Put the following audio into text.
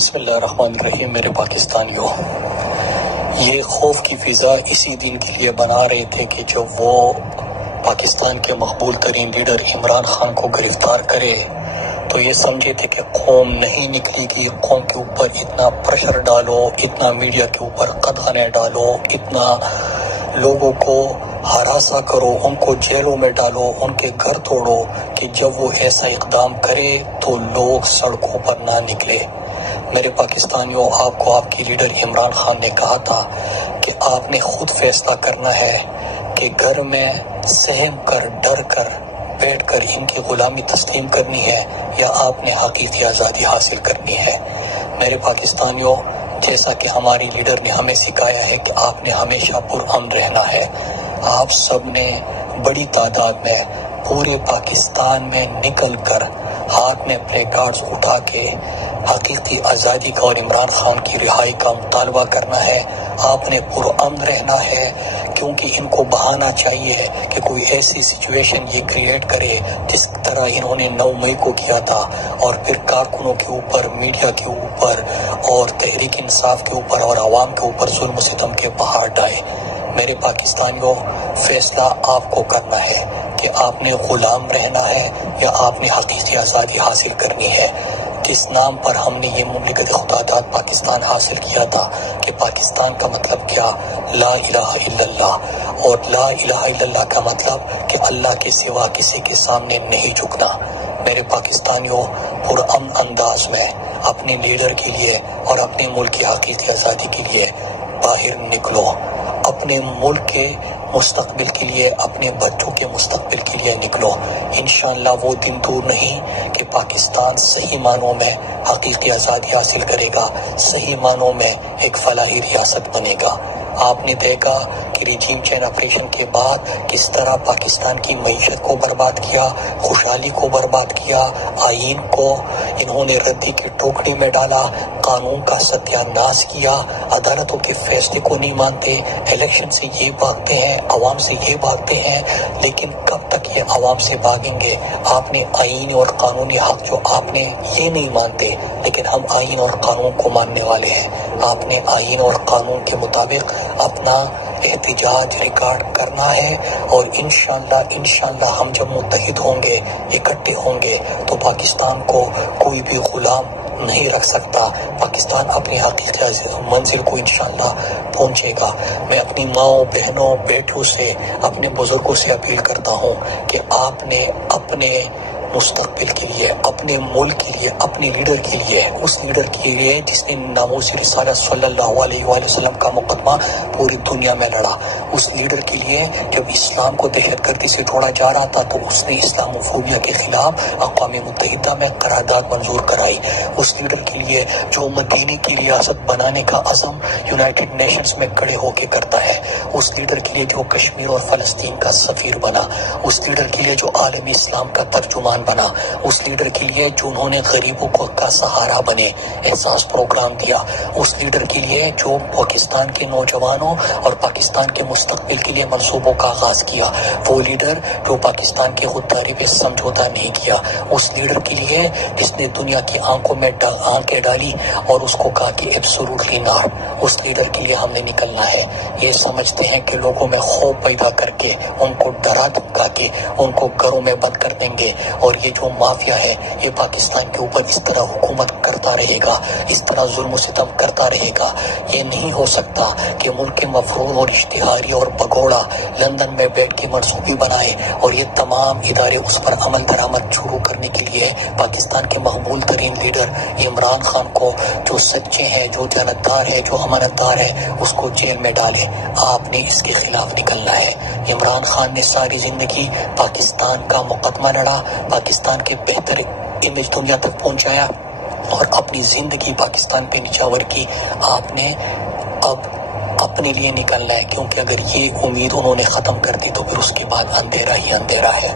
بسم اللہ الرحمن الرحیم۔ میرے پاکستانیوں، یہ خوف کی فضا اسی دن کے لیے بنا رہے تھے کہ جب وہ پاکستان کے مقبول ترین لیڈر عمران خان کو گرفتار کرے تو یہ سمجھے تھے کہ قوم نہیں نکلے گی، قوم کے اوپر اتنا پریشر ڈالو، اتنا میڈیا کے اوپر قدغنیں ڈالو، اتنا لوگوں کو ہراساں کرو، ان کو جیلوں میں ڈالو، ان کے گھر توڑو کہ جب وہ ایسا اقدام کرے تو لوگ سڑکوں پر نہ نکلے۔ میرے پاکستانیوں، آپ کو آپ کی لیڈر عمران خان نے کہا تھا کہ آپ نے خود فیصلہ کرنا ہے کہ گھر میں سہم کر، ڈر کر، بیٹھ کر ان کی غلامی تسلیم کرنی ہے یا آپ نے حقیقی آزادی حاصل کرنی ہے۔ میرے پاکستانیوں، جیسا کہ ہماری لیڈر نے ہمیں سکھایا ہے کہ آپ نے ہمیشہ پرامن رہنا ہے۔ آپ سب نے بڑی تعداد میں پورے پاکستان میں نکل کر ہاتھ میں پلے کارڈز اٹھا کے حقیقی آزادی کا اور عمران خان کی رہائی کا مطالبہ کرنا ہے۔ آپ نے پرامن رہنا ہے، کیونکہ ان کو بہانا چاہیے کہ کوئی ایسی سچویشن یہ کریٹ کرے جس طرح انہوں نے 9 مئی کو کیا تھا اور پھر کارکنوں کے اوپر، میڈیا کے اوپر اور تحریک انصاف کے اوپر اور عوام کے اوپر ظلم و ستم کے پہاڑ ڈالے۔ میرے پاکستانیوں، فیصلہ آپ کو کرنا ہے کہ آپ نے غلام رہنا ہے یا آپ نے حقیقی آزادی حاصل کرنی ہے۔ جس نام پر ہم نے یہ مملکت خداداد پاکستان حاصل کیا تھا کہ پاکستان کا مطلب کیا؟ لا الہ الا اللہ، اور لا الہ الا اللہ کا مطلب کہ اللہ کے سوا کسی کے سامنے نہیں جھکنا۔ میرے پاکستانیوں، پرامن انداز میں اپنے لیڈر کے لیے اور اپنے ملک کی حقیقی آزادی کے لیے باہر نکلو۔ اپنے ملک کے مستقبل کے لیے، اپنے بچوں کے مستقبل کے لیے نکلو۔ انشاءاللہ وہ دن دور نہیں کہ پاکستان صحیح معنوں میں حقیقی آزادی حاصل کرے گا، صحیح معنوں میں ایک فلاحی ریاست بنے گا۔ آپ نے دیکھا کہ ریجیم چینج آپریشن کے بعد کس طرح پاکستان کی معیشت کو برباد کیا، خوشحالی کو برباد کیا، آئین کو انہوں نے ردی کی ٹوکری میں ڈالا، قانون کا ستیہ ناش کیا، عدالتوں کے فیصلے کو نہیں مانتے، الیکشن سے یہ بھاگتے ہیں، عوام سے یہ بھاگتے ہیں۔ لیکن کب تک یہ عوام سے بھاگیں گے؟ آپ نے آئین اور قانونی حق جو آپ نے یہ نہیں مانتے، لیکن ہم آئین اور قانون کو ماننے والے ہیں۔ آپ نے آئین اور قانون کے مطابق اپنا احتجاج ریکارڈ کرنا ہے، اور انشاءاللہ ہم جب متحد ہوں گے، اکٹھے ہوں گے، تو پاکستان کو کوئی بھی غلام نہیں رکھ سکتا۔ پاکستان اپنی حقیقی منزل کو انشاءاللہ پہنچے گا۔ میں اپنی ماؤں، بہنوں، بیٹوں سے، اپنے بزرگوں سے اپیل کرتا ہوں کہ آپ نے اپنے مستقبل کے لیے، اپنے ملک کے لیے، اپنے لیڈر کے لیے، اس لیڈر کے لیے جس نے ناموس رسالت صلی اللہ علیہ وآلہ وسلم کا مقدمہ پوری دنیا میں لڑا، اس لیڈر کے لیے جب اسلام کو دہشت گردی سے جوڑا جا رہا تھا تو اس نے اسلام فوبیا کے خلاف اقوام متحدہ میں قرارداد منظور کرائی، اس لیڈر کے لیے جو مدینے کی ریاست بنانے کا عزم یونائٹڈ نیشنز میں کھڑے ہو کے کرتا ہے، اس لیڈر کے لیے جو کشمیر اور فلسطین کا سفیر بنا، اس لیڈر کے لیے جو عالمی اسلام کا ترجمان بنا، اس لیڈر کے لیے جو انہوں نے غریبوں کو کا سہارا بنے احساس پروگرام دیا، اس لیڈر کے لیے جو پاکستان کے نوجوانوں اور پاکستان کے مستقبل کے لیے منصوبوں کا آغاز کیا، وہ لیڈر جو پاکستان کی خودداری پہ سمجھوتا نہیں کیا، اس لیڈر کے لیے جس نے دنیا کی آنکھوں میں آنکھیں ڈالی اور اس کو کہا کہ ایبسولوٹلی ناٹ، اس لیڈر کے لیے ہم نے نکلنا ہے۔ یہ سمجھتے ہیں کہ لوگوں میں خوف پیدا کر کے، ان کو ڈرا دھمکا کے، ان کو گھروں میں بند کر دیں گے، اور یہ جو مافیا ہے یہ پاکستان کے اوپر اس طرح حکومت کرتا رہے گا، اس طرح ظلم و ستم کرتا رہے گا۔ یہ نہیں ہو سکتا کہ ملک کے مفرور اور اشتہاری اور بگوڑا لندن میں بیٹھ کے منصوبے بنائے اور یہ تمام ادارے اس پر عمل درآمد شروع کرنے کے لیے پاکستان کے مقبول ترین لیڈر عمران خان کو، جو سچے ہیں، جو جانتدار ہے، جو امانت دار ہے، اس کو جیل میں ڈالے۔ آپ نے اس کے خلاف نکلنا ہے۔ عمران خان نے ساری زندگی پاکستان کا مقدمہ لڑا، پاکستان کے بہتر امیج دنیا تک پہنچایا اور اپنی زندگی پاکستان پہ نچھاور کی۔ آپ نے اب اپنے لیے نکلنا ہے، کیونکہ اگر یہ امید انہوں نے ختم کر دی تو پھر اس کے بعد اندھیرا ہی اندھیرا ہے۔